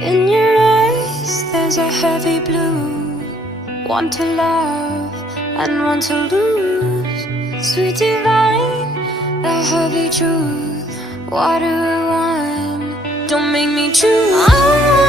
In your eyes, there's a heavy blue. Want to love and want to lose. Sweet divine, the heavy truth. What do I want? Don't make me choose.